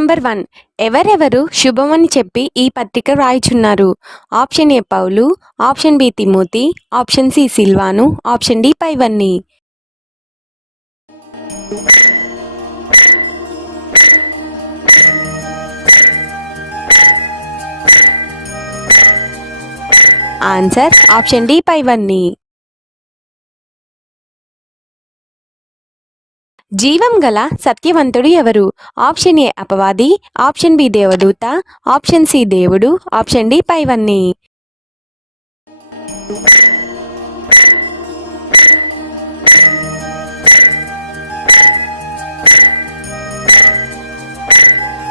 Number one. ఎవరెవరు శుభమని చెప్పి ఈ పత్రిక రాయిచున్నారు option A Paul option B Timothy option C సిల్వాను option D పైవన్నీ. ఆన్సర్ ఆప్షన్ డి పైవన్నీ. జీవం గల సత్యవంతుడు ఎవరు? ఆప్షన్ ఏ అపవాది ఆప్షన్ బి దేవదూత ఆప్షన్ సి దేవుడు ఆప్షన్ డి పైవన్నీ.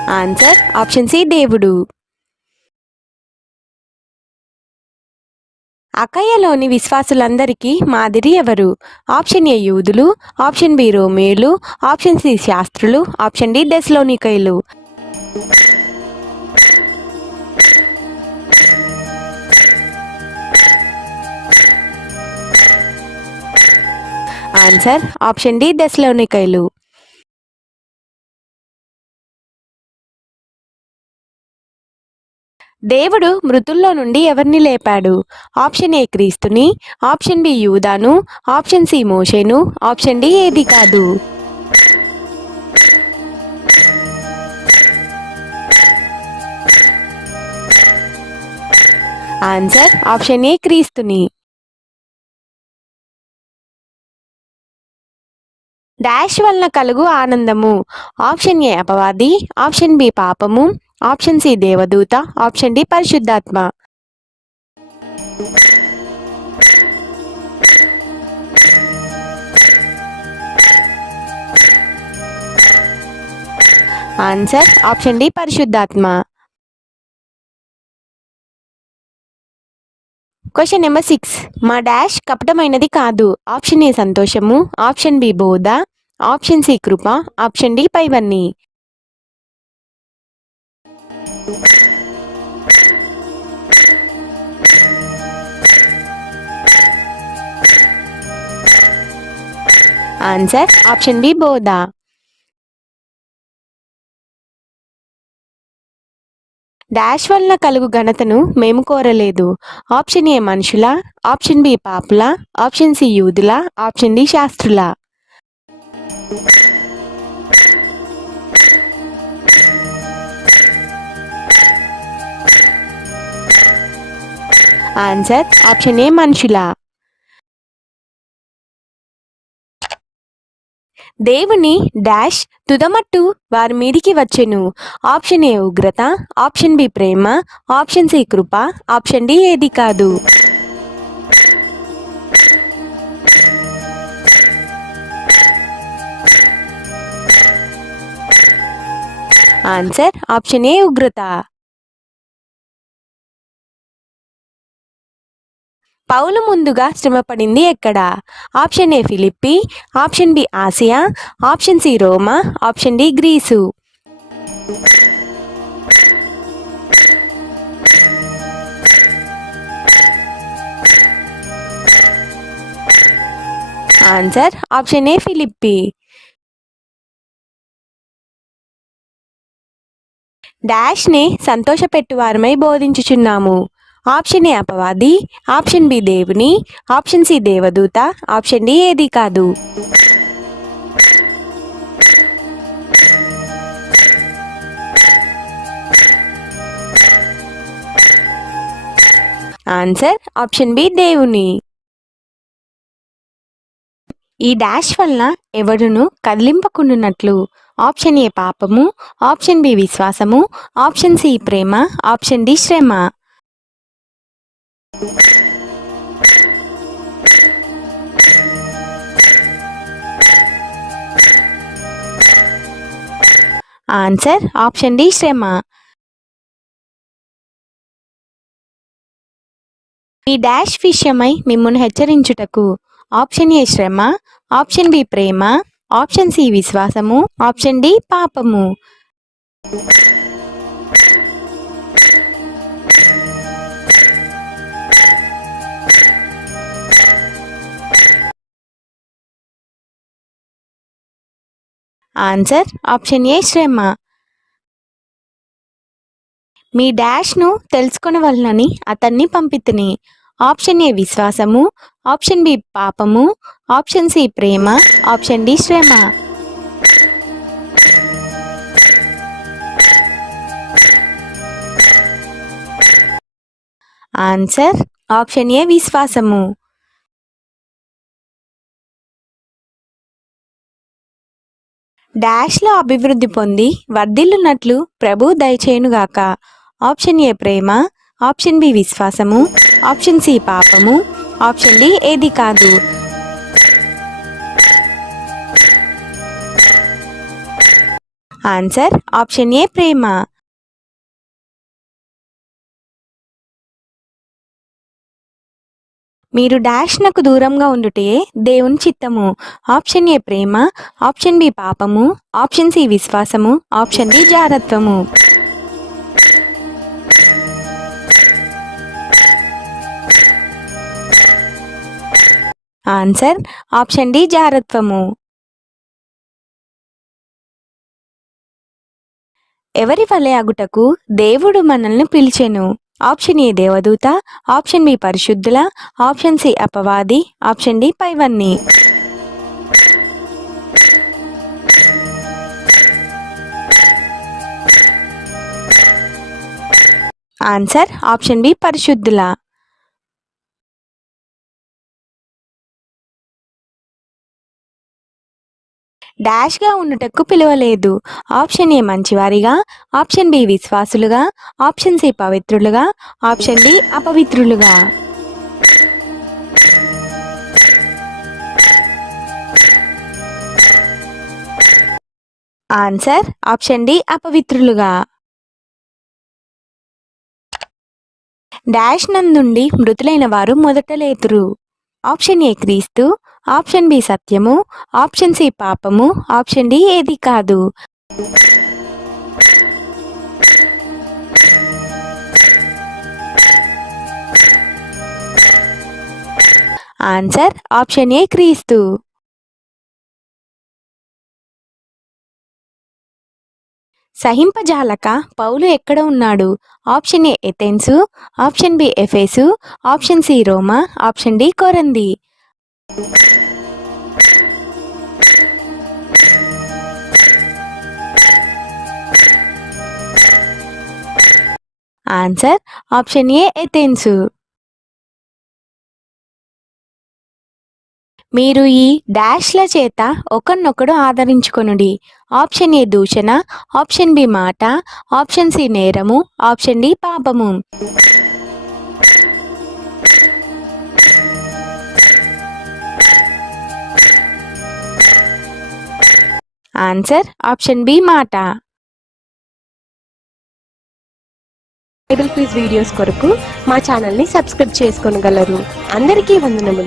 ఆన్సర్ ఆప్షన్ సి దేవుడు. అకయ్యలోని విశ్వాసులందరికీ మాదిరి ఎవరు? ఆప్షన్ ఏ యూదులు ఆప్షన్ బి రోమేలు ఆప్షన్ సి శాస్త్రులు ఆప్షన్ డి దెస్లోనికైలు ఆన్సర్ ఆప్షన్ డి దెస్లోనికైలు దేవుడు మృతుల్లో నుండి ఎవరిని లేపాడు? ఆప్షన్ ఏ క్రీస్తుని ఆప్షన్ బి యూదాను ఆప్షన్ సి మోషేను ఆప్షన్ డి ఏది కాదు. ఆన్సర్ ఆప్షన్ ఏ క్రీస్తుని. డాష్ వలన కలుగు ఆనందము. ఆప్షన్ ఏ అపవాది ఆప్షన్ బి పాపము ఆప్షన్ సి దేవదూత ఆప్షన్ డి పరిశుద్ధాత్మ. ఆన్సర్ ఆప్షన్ డి పరిశుద్ధాత్మ. క్వశ్చన్ నెంబర్ సిక్స్ మా డాష్ కపటమైనది కాదు. ఆప్షన్ ఏ సంతోషము ఆప్షన్ బి బోధ ఆప్షన్ సి కృప ఆప్షన్ డి పైవన్నీ. ఆన్సర్ ఆప్షన్ బి బోధ డాష్ వలన కలుగు ఘనతను మేము కోరలేదు. ఆప్షన్ ఏ మనుషుల. ఆప్షన్ బి పాపుల. ఆప్షన్ సి యూదుల. ఆప్షన్ డి శాస్త్రుల. ఆన్సర్ ఆప్షన్ ఏ మనుషుల దేవుని డాష్ తుదమట్టు వారి మీదికి వచ్చెను. ఆప్షన్ ఏ ఉగ్రత. ఆప్షన్ బి ప్రేమ. ఆప్షన్ సి కృప. ఆప్షన్ డి ఏది కాదు. ఆన్సర్ ఆప్షన్ ఏ ఉగ్రత. పౌలు ముందుగా శ్రమపడింది ఎక్కడ? Option A Philippi option B Asia option C Roma option D Greece. Answer option A Philippi. డాష్ని సంతోషపెట్టువారమై బోధించుచున్నాము. ఆప్షన్ ఏ అపవాది ఆప్షన్ బి దేవుని ఆప్షన్ సి దేవదూత ఆప్షన్ డి ఏది కాదు. ఆన్సర్ ఆప్షన్ బి దేవుని. ఈ డాష్ వలన ఎవడును కదిలింపకుండునట్లు. ఆప్షన్ ఏ పాపము ఆప్షన్ బి విశ్వాసము ఆప్షన్ సి ప్రేమ ఆప్షన్ డి శ్రమ. ఆన్సర్ ఆప్షన్ డి శ్రమ. మీ డాష్ విషయమై మిమ్మల్ని హెచ్చరించుటకు ఆప్షన్ ఏ శ్రమ ఆప్షన్ బి ప్రేమ ఆప్షన్ సి విశ్వాసము ఆప్షన్ డి పాపము. ఆన్సర్ ఆప్షన్ ఏ శ్రమ మీ డాష్ను తెలుసుకునవలనని అతన్ని పంపితిని. ఆప్షన్ ఏ విశ్వాసము. ఆప్షన్ బి పాపము. ఆప్షన్ సి ప్రేమ. ఆప్షన్ డి శ్రమ ఆన్సర్ ఆప్షన్ ఏ విశ్వాసము. డాష్లో అభివృద్ధి పొంది వర్ధిల్లునట్లు ప్రభు దయచేయునుగాక. ఆప్షన్ ఏ ప్రేమ ఆప్షన్ బి విశ్వాసము ఆప్షన్ సి పాపము ఆప్షన్ డి ఏది కాదు. ఆన్సర్ ఆప్షన్ ఏ ప్రేమ. మీరు డాష్నకు దూరంగా ఉండుటే దేవుని చిత్తము. ఆప్షన్ ఏ ప్రేమ ఆప్షన్ బి పాపము ఆప్షన్ సి విశ్వాసము ఆప్షన్ డి జారత్వము. ఆన్సర్ ఆప్షన్ డి జారత్వము. ఎవరి వలె అగుటకు దేవుడు మనల్ని పిలిచెను? ఆప్షన్ ఏ దేవదూత ఆప్షన్ బి పరిశుద్ధుల ఆప్షన్ సి అపవాది ఆప్షన్ డి పైవన్నీ. ఆన్సర్ ఆప్షన్ బి పరిశుద్ధుల. డాష్గా ఉండుటకు పిలవలేదు. ఆప్షన్ ఏ మంచివారిగా ఆప్షన్ బి విశ్వాసులుగా ఆప్షన్ సి పవిత్రులుగా ఆప్షన్ డి అపవిత్రులుగా. ఆన్సర్ ఆప్షన్ డి అపవిత్రులుగా. డాష్ నందుండి మృతులైన వారు మొదట లేతురు. ఆప్షన్ ఏ క్రీస్తు ఆప్షన్ బి సత్యము ఆప్షన్ సి పాపము ఆప్షన్ డి ఏది కాదు. ఆన్సర్ ఆప్షన్ ఏ క్రీస్తు. సహింపజాలక పౌలు ఎక్కడ ఉన్నాడు? Option A Athens option B Ephesus option C Roma option D కోరంది. Answer option A Athens. మీరు ఈ డాష్ల చేత ఒకరినొకడు ఆదరించుకొనుడి. ఆప్షన్ ఏ దూషణ ఆప్షన్ బి మాట ఆప్షన్ సి నేరము ఆప్షన్ డి పాపము. ఆన్సర్ ఆప్షన్ బి మాట. బైబిల్ క్విజ్ వీడియోస్ కొరకు మా ఛానల్ని సబ్స్క్రైబ్ చేసుకోగలరు అందరికీ వందనములు.